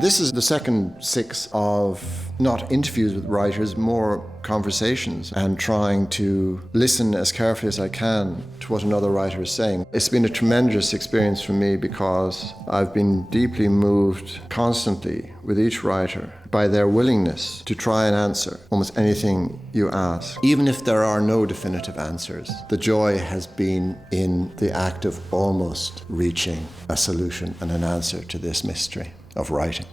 This is the second 6 of not interviews with writers, more conversations and trying to listen as carefully as I can to what another writer is saying. It's been a tremendous experience for me because I've been deeply moved constantly with each writer by their willingness to try and answer almost anything you ask. Even if there are no definitive answers, the joy has been in the act of almost reaching a solution and an answer to this mystery of writing.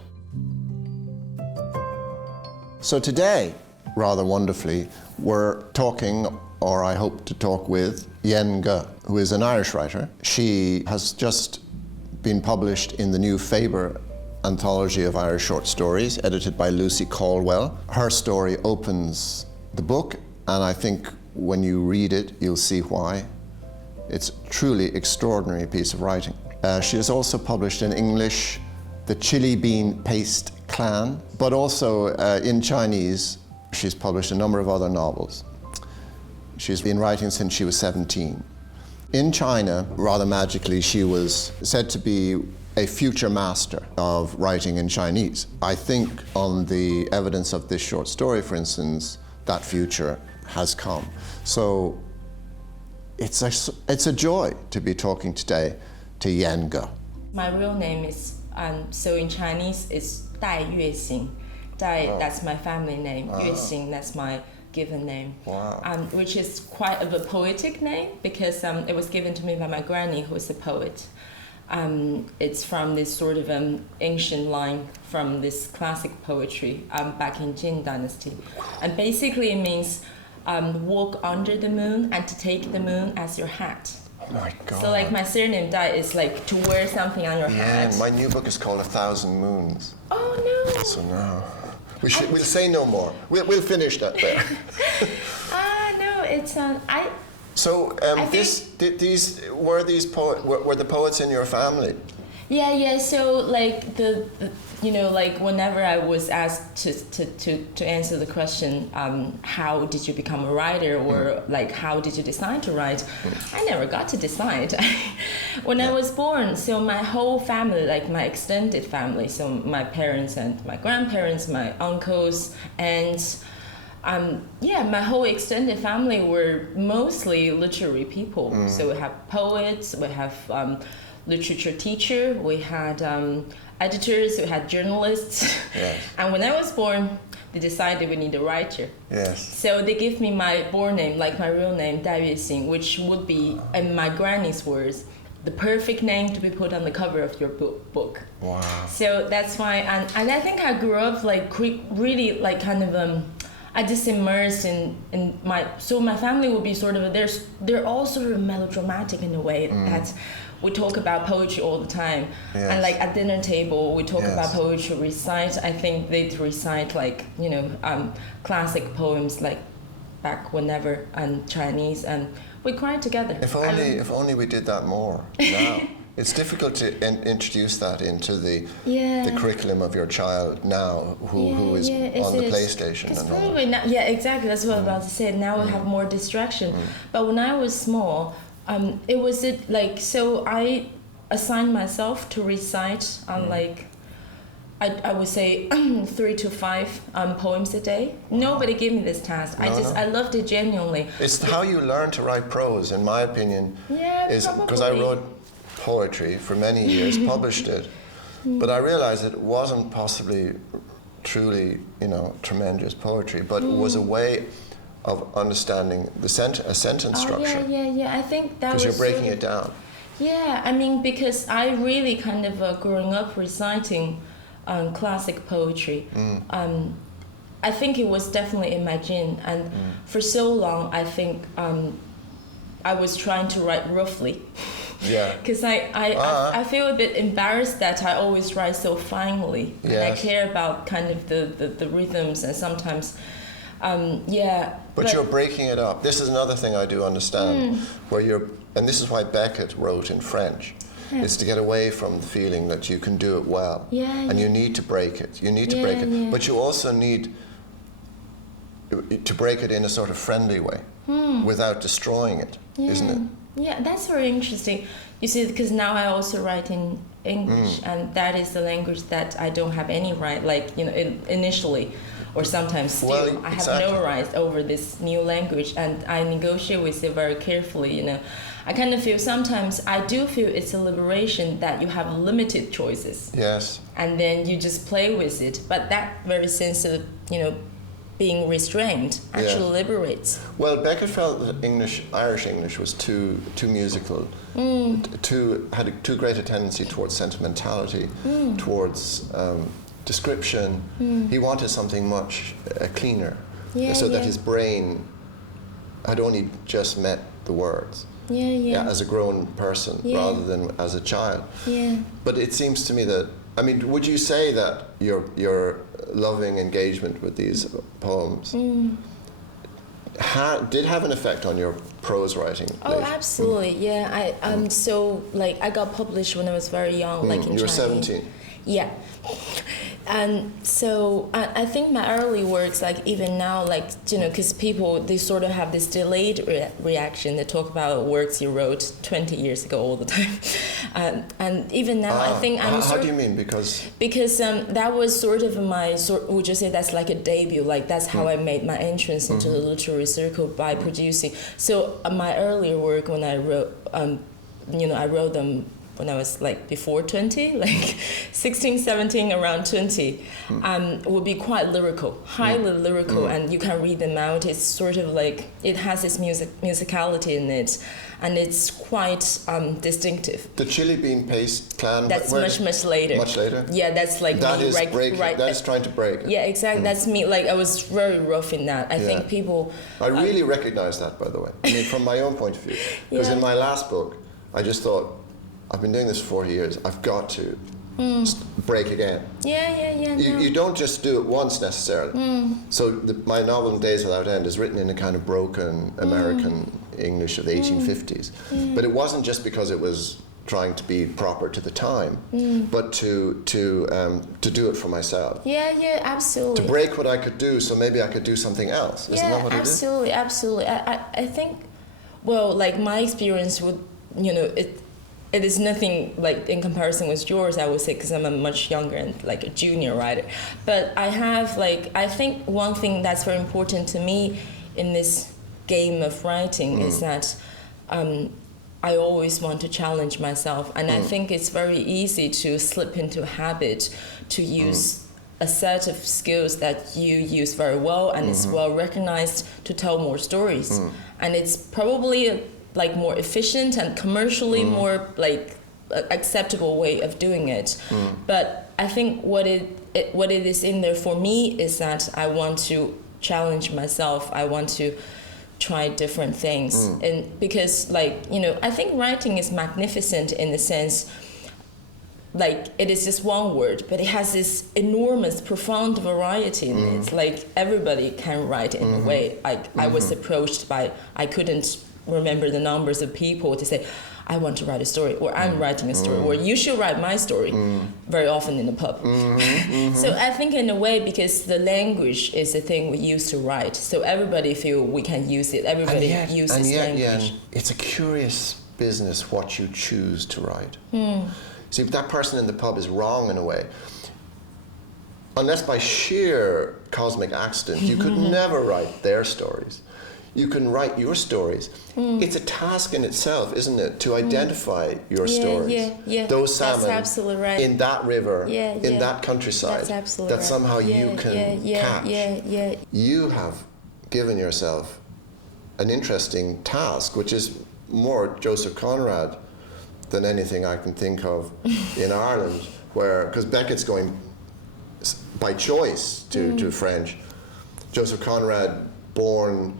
So today, rather wonderfully, we're talking, or I hope to talk with, Yen Ge, who is an Irish writer. She has just been published in the new Faber anthology of Irish short stories, edited by Lucy Caldwell. Her story opens the book, and I think when you read it, you'll see why. It's a truly extraordinary piece of writing. She has also published in English the Chilli Bean Paste Clan, but also in Chinese, she's published a number of other novels. She's been writing since she was 17. In China, rather magically, she was said to be a future master of writing in Chinese. I think on the evidence of this short story, for instance, that future has come. So it's a joy to be talking today to Yen Ge. My real name is, so in Chinese, it's Dai Yuexing. Dai, that's my family name. Yuexing, that's my given name. Wow. Which is quite of a poetic name because it was given to me by my granny, who is a poet. It's from this sort of ancient line from this classic poetry back in Jin Dynasty. And basically it means walk under the moon and to take the moon as your hat. Oh my God. So like my surname Dai is like to wear something on your hat. Yeah, my new book is called 1,000 Moons. Oh no! So now, we'll say no more. We'll finish that there. No, it's I. So were the poets in your family? Yeah. So like the like whenever I was asked to answer the question, how did you become a writer, or like how did you decide to write? I never got to decide. When I was born, so my whole family, like my extended family, so my parents and my grandparents, my uncles, and my whole extended family were mostly literary people. So we have poets, we have literature teacher, we had editors, we had journalists. Yes. And when I was born, they decided we need a writer. Yes. So they gave me my born name, like my real name, Dai Yuexing, which would be, in my granny's words, the perfect name to be put on the cover of your book. Wow. So that's why, and I think I grew up like really like kind of I just immersed in my family would be sort of they're all sort of melodramatic in a way that we talk about poetry all the time. Yes. And like at dinner table we talk Yes. about poetry, recite. I think they'd recite like classic poems like back whenever, and Chinese, and we cried together. If only we did that more now. It's difficult to introduce that into the curriculum of your child now, who is on the PlayStation and all that. Exactly. That's what I was about to say. Now we have more distraction. But when I was small, so I assigned myself to recite on I would say 3 to 5 poems a day. Nobody gave me this task. I loved it genuinely. It's how you learn to write prose, in my opinion. Yeah, is because I wrote poetry for many years, published it, but I realized it wasn't possibly truly, tremendous poetry, but it was a way of understanding a sentence structure. Yeah. I think that was because you're breaking it down. Yeah, I mean, because I really kind of growing up reciting classic poetry. I think it was definitely in my gene, and for so long I think I was trying to write roughly. Yeah. Because I feel a bit embarrassed that I always write so finely. Yes. And I care about kind of the rhythms, and sometimes, But you're breaking it up. This is another thing I do understand, and this is why Beckett wrote in French. Yeah. Is to get away from the feeling that you can do it well. And you need to break it. You need to break it. Yeah. But you also need to break it in a sort of friendly way, without destroying it, isn't it? Yeah, that's very interesting. You see, because now I also write in English, and that is the language that I don't have any right, like, you know, initially, or sometimes still, Well, I have exactly. no rights over this new language, and I negotiate with it very carefully, you know. I kind of feel sometimes, I do feel it's a liberation that you have limited choices. Yes. And then you just play with it. But that very sense of, you know, being restrained actually liberates. Well, Beckett felt that Irish English was too musical, had too great a tendency towards sentimentality, towards description. He wanted something much cleaner, so that his brain had only just met the words. As a grown person rather than as a child. But it seems to me that, I mean, would you say that your loving engagement with these poems did have an effect on your prose writing? Oh, absolutely. Yeah, I'm so, like, I got published when I was very young, like in You were Chinese. 17. Yeah. And so I think my early works, like even now, like, you know, because people, they sort of have this delayed reaction. They talk about works you wrote 20 years ago all the time. And even now, I think I'm How do you mean? Because that was sort of my, would you say that's like a debut? Like that's how I made my entrance into the literary circle, by producing. So my earlier work, when I wrote, you know, I wrote them when I was like before 20, like 16, 17, around 20, would be quite lyrical, highly lyrical, and you can read them out. It's sort of like, it has this musicality in it, and it's quite distinctive. the Chilli Bean Paste Clan. That's much later. Much later? Yeah, that's like That me, is breaking. right. That is trying to break it. Yeah, exactly. That's me. Like I was very rough in that. I think people. I really recognize that, by the way. I mean, from my own point of view, because in my last book, I just thought, I've been doing this for 40 years. I've got to break again. You don't just do it once necessarily. So my novel Days Without End is written in a kind of broken American English of the 1850s. But it wasn't just because it was trying to be proper to the time, but to do it for myself. Yeah, absolutely. To break what I could do, so maybe I could do something else. Isn't that what it is? Absolutely. I think, well, like my experience would, you know, it is nothing like in comparison with yours, I would say, because I'm a much younger and like a junior writer. But I have like, I think one thing that's very important to me in this game of writing is that I always want to challenge myself. And I think it's very easy to slip into a habit to use a set of skills that you use very well and is well recognized to tell more stories. And it's probably like more efficient and commercially more like acceptable way of doing it. But I think what it is in there for me is that I want to challenge myself. I want to try different things. And because, like, you know, I think writing is magnificent in the sense, like, it is just one word, but it has this enormous, profound variety in it. Like, everybody can write in a way. Like, I was approached by, I couldn't remember the numbers of people to say, I want to write a story, or I'm writing a story, or you should write my story, very often in the pub. So I think in a way, because the language is the thing we use to write, so everybody feel we can use it, everybody uses language. Yeah, it's a curious business what you choose to write. See, if that person in the pub is wrong in a way, unless by sheer cosmic accident, you could never write their stories. You can write your stories. It's a task in itself, isn't it, to identify your stories. Those salmon that's absolutely right. in that river, in that countryside, that's absolutely that somehow you can catch. You have given yourself an interesting task, which is more Joseph Conrad than anything I can think of in Ireland, where, because Beckett's going by choice to French. Joseph Conrad, born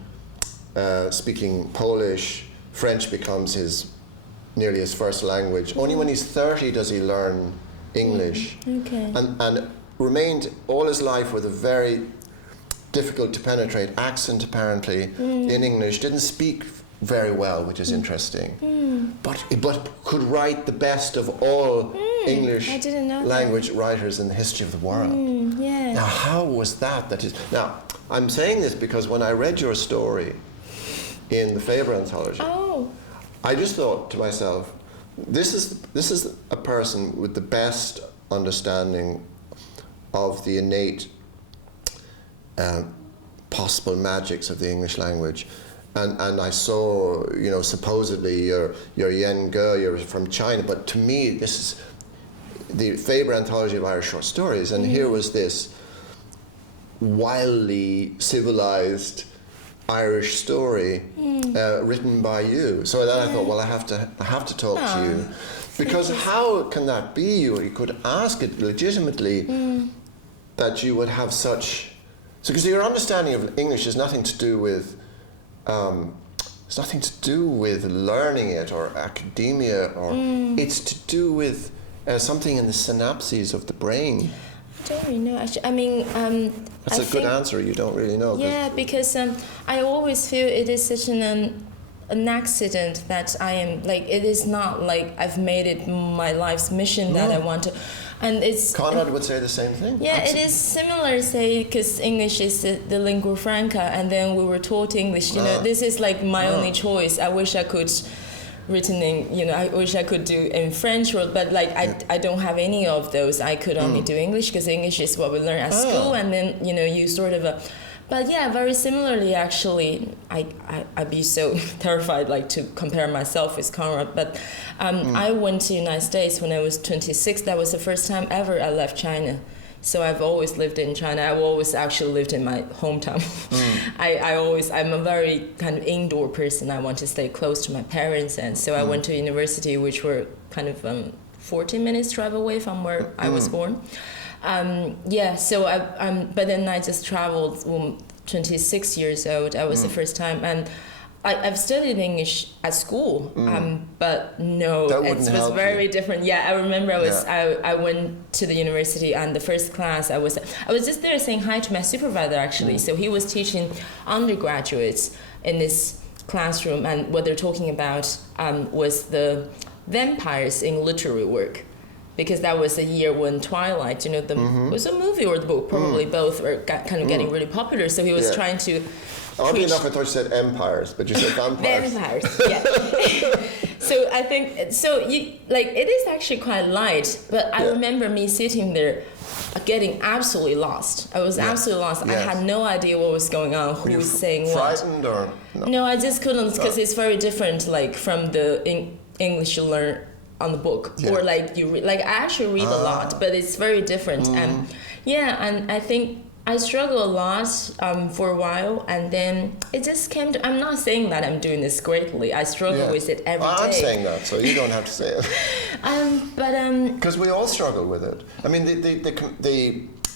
speaking Polish, French becomes nearly his first language. Only when he's 30 does he learn English. And remained all his life with a very difficult to penetrate accent, apparently, in English. Didn't speak very well, which is interesting. But could write the best of all English language writers in the history of the world. Now, how was that? Now, I'm saying this because when I read your story in the Faber anthology, I just thought to myself, this is a person with the best understanding of the innate possible magics of the English language. And I saw, supposedly you're Yen Ge, you're from China, but to me this is the Faber Anthology of Irish Short Stories, and here was this wildly civilized Irish story written by you. So then I thought, well, I have to talk to you, because how can that be? You could ask it legitimately that you would have such. So because your understanding of English has nothing to do with. It's nothing to do with learning it or academia, or it's to do with something in the synapses of the brain. I don't really know, actually. I mean, that's a good answer. You don't really know. Yeah, because I always feel it is such an accident that I am, like, it is not like I've made it my life's mission that I want to. And it's Conrad would say the same thing. Yeah, it is similar, say, because English is the lingua franca, and then we were taught English. This is like my only choice. I wish I could written in, I wish I could do in French, but like I don't have any of those. I could only do English, because English is what we learn at school, and then you sort of But yeah, very similarly, actually, I'd be so terrified, like, to compare myself with Conrad. But I went to the United States when I was 26. That was the first time ever I left China. So I've always lived in China. I've always actually lived in my hometown. I'm a very kind of indoor person. I want to stay close to my parents. And so I went to university, which were kind of 40 minutes drive away from where I was born. But then I just traveled when 26 years old. I was the first time, and I've studied English at school, but no, it was very different. Yeah, I remember I went to the university, and the first class I was just there saying hi to my supervisor, actually. So he was teaching undergraduates in this classroom, and what they're talking about was the vampires in literary work. Because that was the year when Twilight, was a movie or the book, probably both, were kind of getting really popular. So he was trying to. Oddly enough, I thought you said empires, but you said vampires. Vampires, yeah. So I think it is actually quite light. But I remember me sitting there, getting absolutely lost. I was absolutely lost. Yes. I had no idea what was going on. Who was saying what? Frightened or no? No, I just couldn't, because it's very different, like, from the English you learn on the book, or like you I actually read a lot, but it's very different. And I think I struggled a lot for a while, and then it just came to. I'm not saying that I'm doing this greatly. I struggle with it every day. I'm saying that, so you don't have to say it. Because we all struggle with it. I mean, the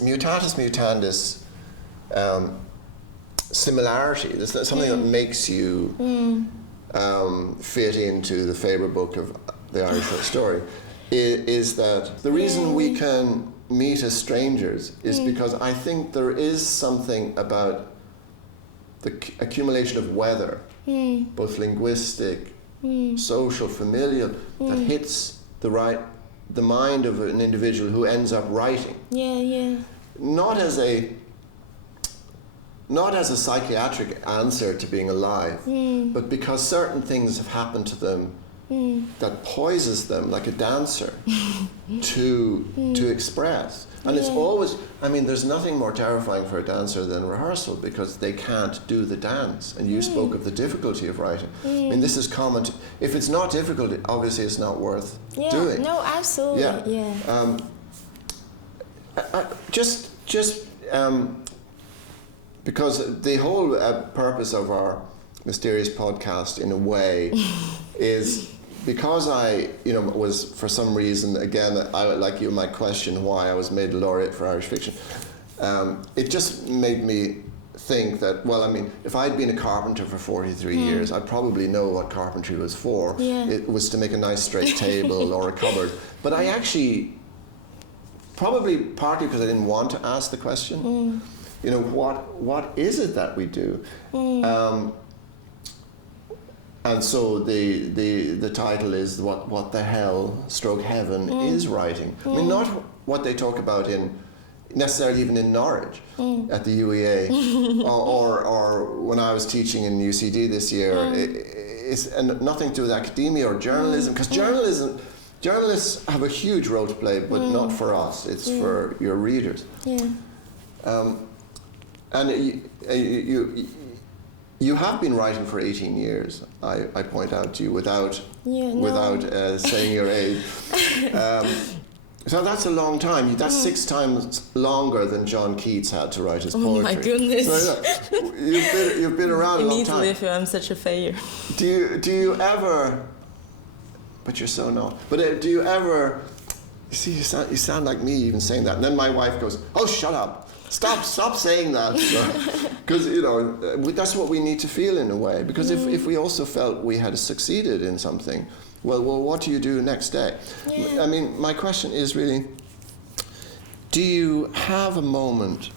mutatis mutandis similarity. There's something that makes you fit into the Faber book of the Irish short story, is that the reason we can meet as strangers is because I think there is something about the accumulation of weather, both linguistic, social, familial, that hits the mind of an individual who ends up writing. Not as a psychiatric answer to being alive, but because certain things have happened to them that poises them like a dancer to express. And it's always, I mean, there's nothing more terrifying for a dancer than rehearsal, because they can't do the dance. And you spoke of the difficulty of writing. I mean, this is common. If it's not difficult, obviously it's not worth doing. No, absolutely. Because the whole purpose of our mysterious podcast, in a way, is because I, was, for some reason, again, I, like you might question why I was made Laureate for Irish fiction. It just made me think that, well, I mean, if I'd been a carpenter for 43 years, I'd probably know what carpentry was for. It was to make a nice straight table or a cupboard. But I actually, probably partly because I didn't want to ask the question, what is it that we do? And so the title is what the hell stroke heaven is writing. I mean, not what they talk about necessarily even in Norwich at the UEA or when I was teaching in UCD this year. it's and nothing to do with academia or journalism, because journalists have a huge role to play, but not for us. It's for your readers. Yeah. And you have been writing for 18 years. I point out to you without saying your age. So that's a long time. That's 6 times longer than John Keats had to write his poetry. Oh my goodness! So, you've been around a long time. Immediately, I feel I'm such a failure. Do you ever? But you're so not. But do you ever? You see, you sound like me even saying that. And then my wife goes, "Oh, shut up! Stop saying that." Because that's what we need to feel in a way. Because if we also felt we had succeeded in something. Well, what do you do next day? Yeah. I mean, my question is really, do you have a moment,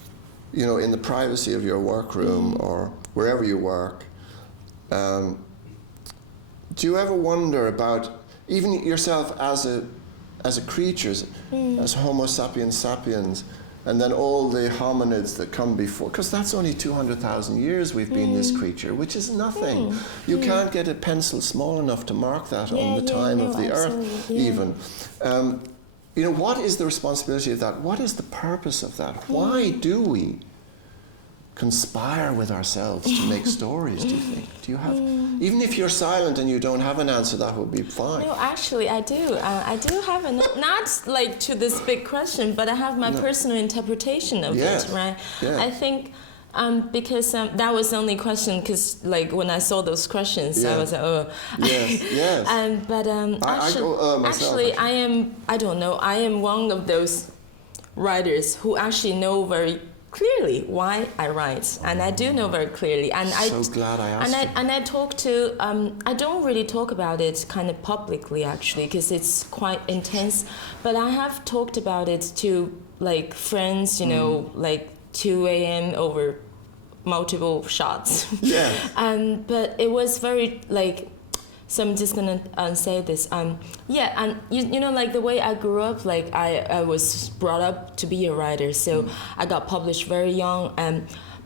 in the privacy of your workroom or wherever you work, do you ever wonder about even yourself as a creature, as Homo sapiens sapiens, and then all the hominids that come before, because that's only 200,000 years we've been this creature, which is nothing. You can't get a pencil small enough to mark that on the time of the Earth, even. What is the responsibility of that? What is the purpose of that? Why do we conspire with ourselves to make stories, do you think? Do you have, even if you're silent and you don't have an answer, that would be fine. No, actually, I do. I do have not like to this big question, but I have my personal interpretation of it, right? Yeah. I think because that was the only question, because like when I saw those questions, I was like, oh. Yes. I don't know, I am one of those writers who actually know very clearly why I write, and I do know very clearly. And glad I asked you. And I talk to, I don't really talk about it kind of publicly actually, because it's quite intense, but I have talked about it to like friends, like 2 a.m. over multiple shots. Yeah. But it was very like, so I'm just gonna say this. And like the way I grew up, like I was brought up to be a writer, so I got published very young.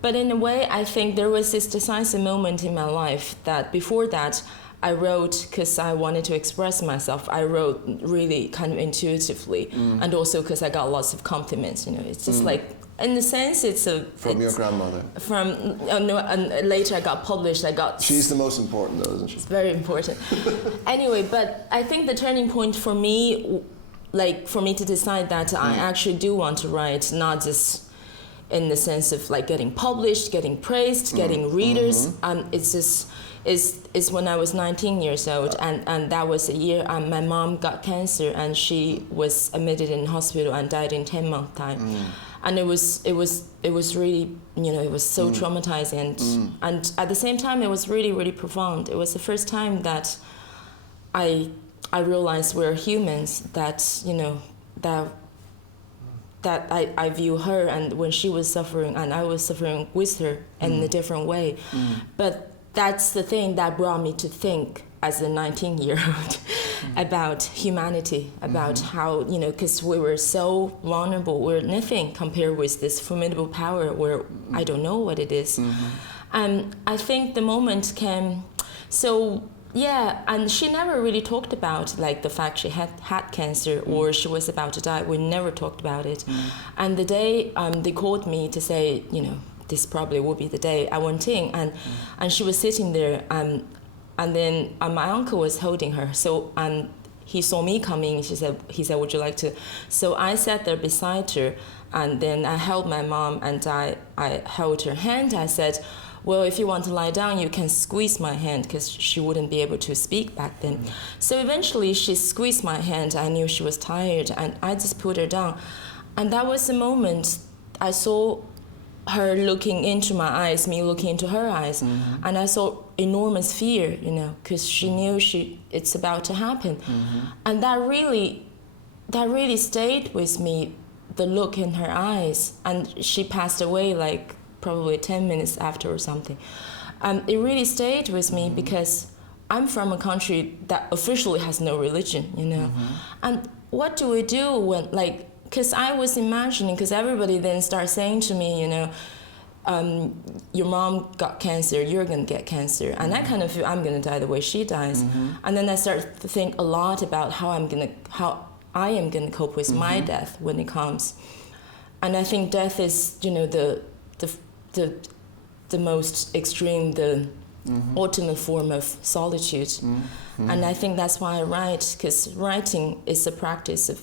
But in a way, I think there was this decisive moment in my life that before that, I wrote because I wanted to express myself. I wrote really kind of intuitively, and also because I got lots of compliments. It's just like. In a sense, from your grandmother. And later I got published. She's the most important, though, isn't she? It's very important. Anyway, but I think the turning point for me, like for me to decide that I actually do want to write, not just in the sense of like getting published, getting praised, getting readers. It's just is when I was 19 years old, and that was a year my mom got cancer, and she was admitted in hospital and died in 10 months time. And it was really, it was so traumatizing, and at the same time it was really, really profound. It was the first time that I realized we're humans, that that I view her, and when she was suffering and I was suffering with her in a different way. But that's the thing that brought me to think as a 19-year-old about humanity, about how, because we were so vulnerable, we're nothing compared with this formidable power where I don't know what it is. And I think the moment came, and she never really talked about like the fact she had cancer or she was about to die. We never talked about it. And the day they called me to say, this probably will be the day, I went in, and she was sitting there, and then my uncle was holding her. So he saw me coming. He said, "Would you like to?" So I sat there beside her, and then I held my mom, and I held her hand. I said, "Well, if you want to lie down, you can squeeze my hand," because she wouldn't be able to speak back then. So eventually, she squeezed my hand. I knew she was tired, and I just put her down. And that was the moment I saw her looking into my eyes, me looking into her eyes, and I saw enormous fear, because she knew it's about to happen, and that really stayed with me, the look in her eyes, and she passed away like probably 10 minutes after or something. It really stayed with me because I'm from a country that officially has no religion, and what do we do when because I was imagining, because everybody then started saying to me, your mom got cancer, you're gonna get cancer, and I kind of feel I'm gonna die the way she dies, and then I start to think a lot about how I am gonna cope with my death when it comes, and I think death is, you know, the most extreme, the ultimate form of solitude, and I think that's why I write, because writing is a practice of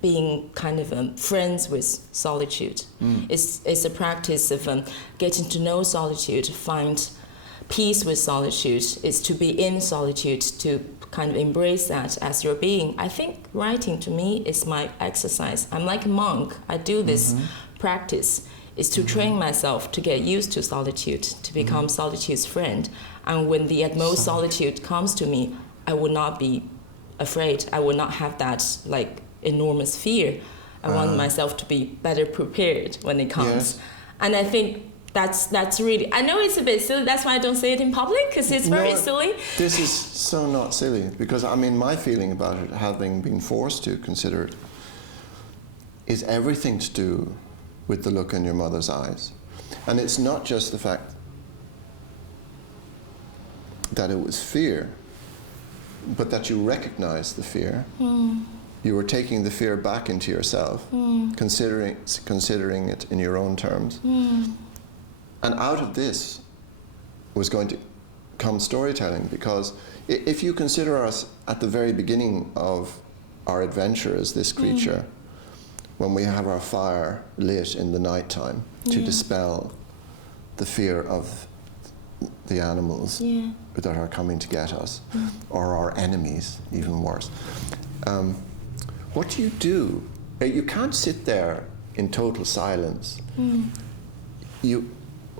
being kind of friends with solitude. It's a practice of getting to know solitude, find peace with solitude. It's to be in solitude, to kind of embrace that as your being. I think writing to me is my exercise. I'm like a monk. I do this practice. Is to train myself to get used to solitude, to become solitude's friend. And when the utmost solitude comes to me, I will not be afraid. I will not have that like enormous fear. I want myself to be better prepared when it comes. Yes. And I think that's really, I know it's a bit silly, that's why I don't say it in public, because it's very silly. This is so not silly, because I mean, my feeling about it, having been forced to consider it, is everything to do with the look in your mother's eyes. And it's not just the fact that it was fear, but that you recognized the fear. You were taking the fear back into yourself, considering it in your own terms. And out of this was going to come storytelling, because if you consider us at the very beginning of our adventure as this creature, when we have our fire lit in the nighttime to dispel the fear of the animals that are coming to get us, or our enemies, even worse. What do? You can't sit there in total silence. And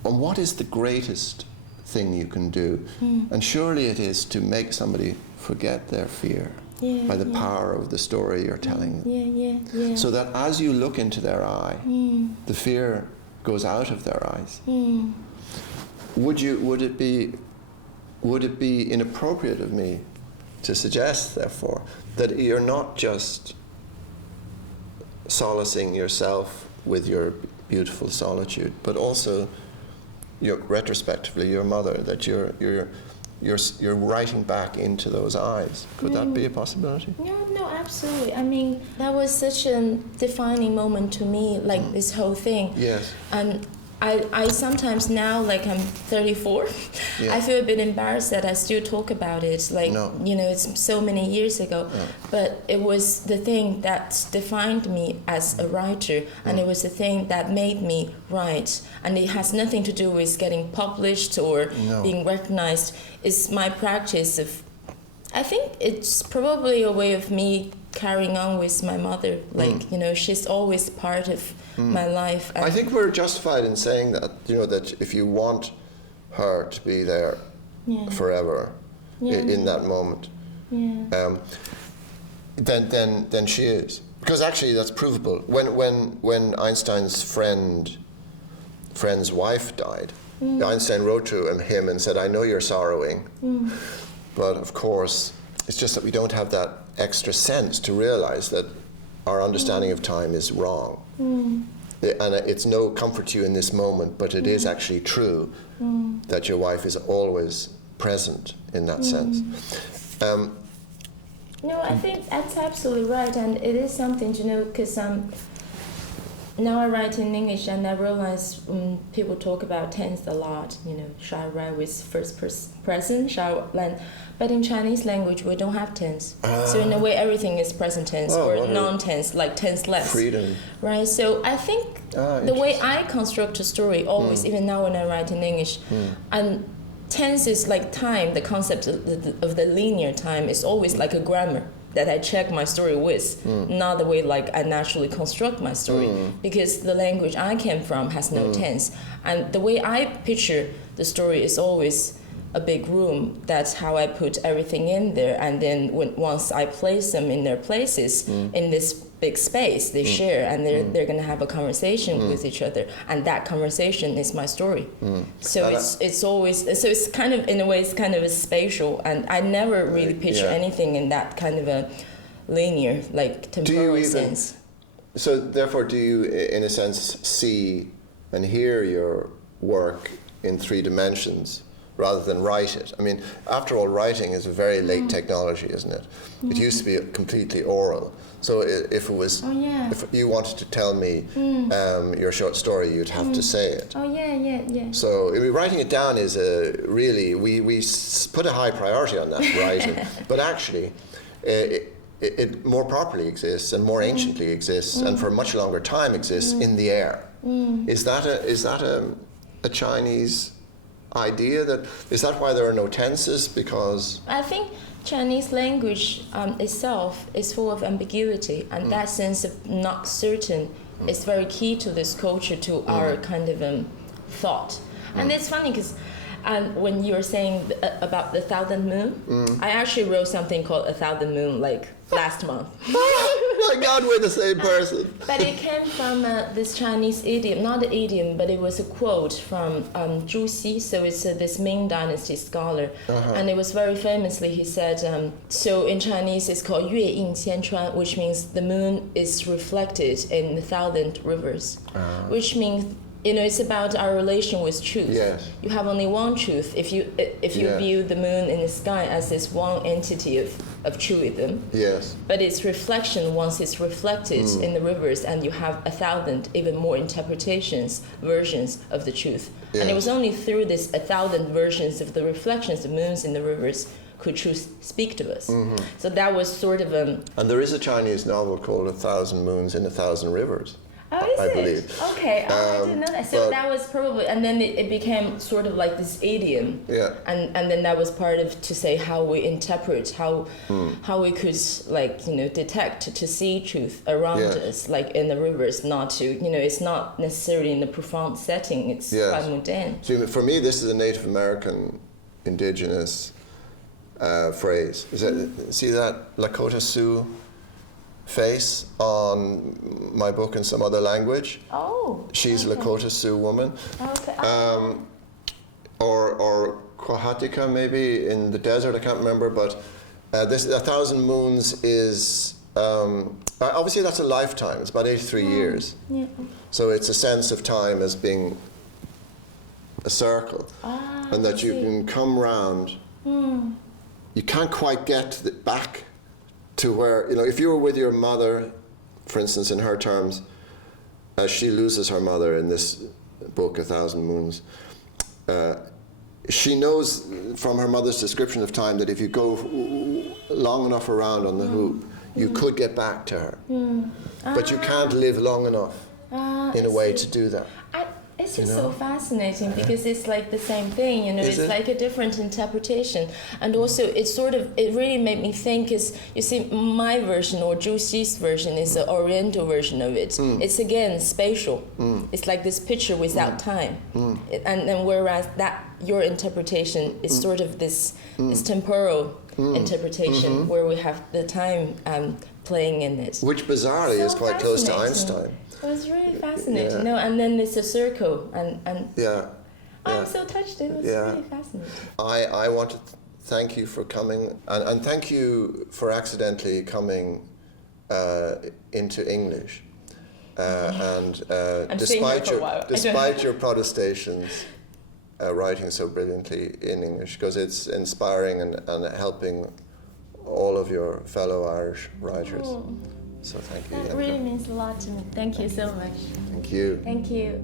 what is the greatest thing you can do? And surely it is to make somebody forget their fear by the power of the story you're telling them. So that as you look into their eye, the fear goes out of their eyes. Would it be inappropriate of me to suggest, therefore, that you're not just solacing yourself with your beautiful solitude, but also retrospectively your mother, that you're writing back into those eyes? Could that be a possibility? No, absolutely. I mean, that was such a defining moment to me, like this whole thing. Yes. And I sometimes now, like I'm 34, I feel a bit embarrassed that I still talk about it. Like, you know, it's so many years ago. But it was the thing that defined me as a writer, and it was the thing that made me write. And it has nothing to do with getting published or being recognized. It's my practice of, I think it's probably a way of me carrying on with my mother. Like, you know, she's always part of my life. I think we're justified in saying that, you know, that if you want her to be there forever in that moment, then she is. Because actually that's provable. When Einstein's friend's wife died, Einstein wrote to him and said, "I know you're sorrowing, but of course it's just that we don't have that extra sense to realize that our understanding of time is wrong. And it's no comfort to you in this moment, but it is actually true that your wife is always present in that sense." No, I think that's absolutely right, and it is something, you know, because now I write in English, and I realize people talk about tense a lot. You know, shall I write with first person present? But in Chinese language, we don't have tense. So in a way, everything is present tense or non-tense, like tense-less. Freedom. Right. So I think the way I construct a story always, even now when I write in English, and tense is like time. The concept of the linear time is always like a grammar that I check my story with, not the way like I naturally construct my story, because the language I came from has no tense. And the way I picture the story is always a big room. That's how I put everything in there. And then once I place them in their places, in this big space, they share, and they're going to have a conversation with each other. And that conversation is my story. So it's always, so it's kind of, in a way, it's kind of a spatial, and I never really picture anything in that kind of a linear, like temporal sense. So therefore, do you, in a sense, see and hear your work in 3 dimensions rather than write it. I mean, after all, writing is a very late technology, isn't it? It used to be completely oral. So if it was, if you wanted to tell me your short story, you'd have to say it. Oh yeah. So writing it down is really, we put a high priority on that, writing. But actually, it more properly exists and more anciently exists and for a much longer time exists in the air. Is that a Chinese idea? Is that why there are no tenses? Because I think Chinese language itself is full of ambiguity, and that sense of not certain is very key to this culture, to our kind of thought. And it's funny because when you were saying about the 1,000 moon, I actually wrote something called 1,000 moon like last month. My God, we're the same person. But it came from this Chinese idiom, not an idiom, but it was a quote from Zhu Xi, so it's this Ming Dynasty scholar. And it was very famously, he said, so in Chinese it's called 月映千川, which means the moon is reflected in 1,000 rivers, which means, you know, it's about our relation with truth. Yes. You have only one truth. If you view the moon in the sky as this one entity of truism. Yes. But its reflection, once it's reflected in the rivers, and you have 1,000 even more interpretations, versions of the truth. Yes. And it was only through this 1,000 versions of the reflections, the moons in the rivers, could truth speak to us. So that was sort of a... And there is a Chinese novel called 1,000 Moons in 1,000 Rivers. Oh, is it? Believe. Okay, I didn't know that. So that was probably, and then it became sort of like this idiom. Yeah. And then that was part of, to say how we interpret, how we could, like, you know, detect, to see truth around us, like in the rivers, not to, you know, it's not necessarily in a profound setting, it's quite mundane. So for me, this is a Native American indigenous phrase. Is that, see that Lakota Sioux face on my book in some other language? Oh. She's a Lakota Sioux woman. Okay. Or Quahatica maybe in the desert, I can't remember, but this 1,000 Moons is, obviously that's a lifetime, it's about 83 years. Yeah. So it's a sense of time as being a circle, and that you can come round. You can't quite get back to where, you know, if you were with your mother, for instance, in her terms, as she loses her mother in this book, 1,000 Moons, she knows from her mother's description of time that if you go long enough around on the hoop, you could get back to her. But you can't live long enough in a way to do that. It's just so fascinating because it's like the same thing, you know, it's like a different interpretation. And also it's sort of, it really made me think is, you see, my version or Zhu Xi's version is the Oriental version of it. It's again spatial. It's like this picture without time. And whereas that, your interpretation is sort of this temporal interpretation where we have the time playing in it. Which bizarrely is quite close to Einstein. It was really fascinating. No, and then it's a circle, and I'm so touched. It was really fascinating. I want to thank you for coming, and thank you for accidentally coming into English. And despite your protestations, writing so brilliantly in English, because it's inspiring and helping all of your fellow Irish writers. So thank you. That really means a lot to me. Thank you so much. Thank you. Thank you.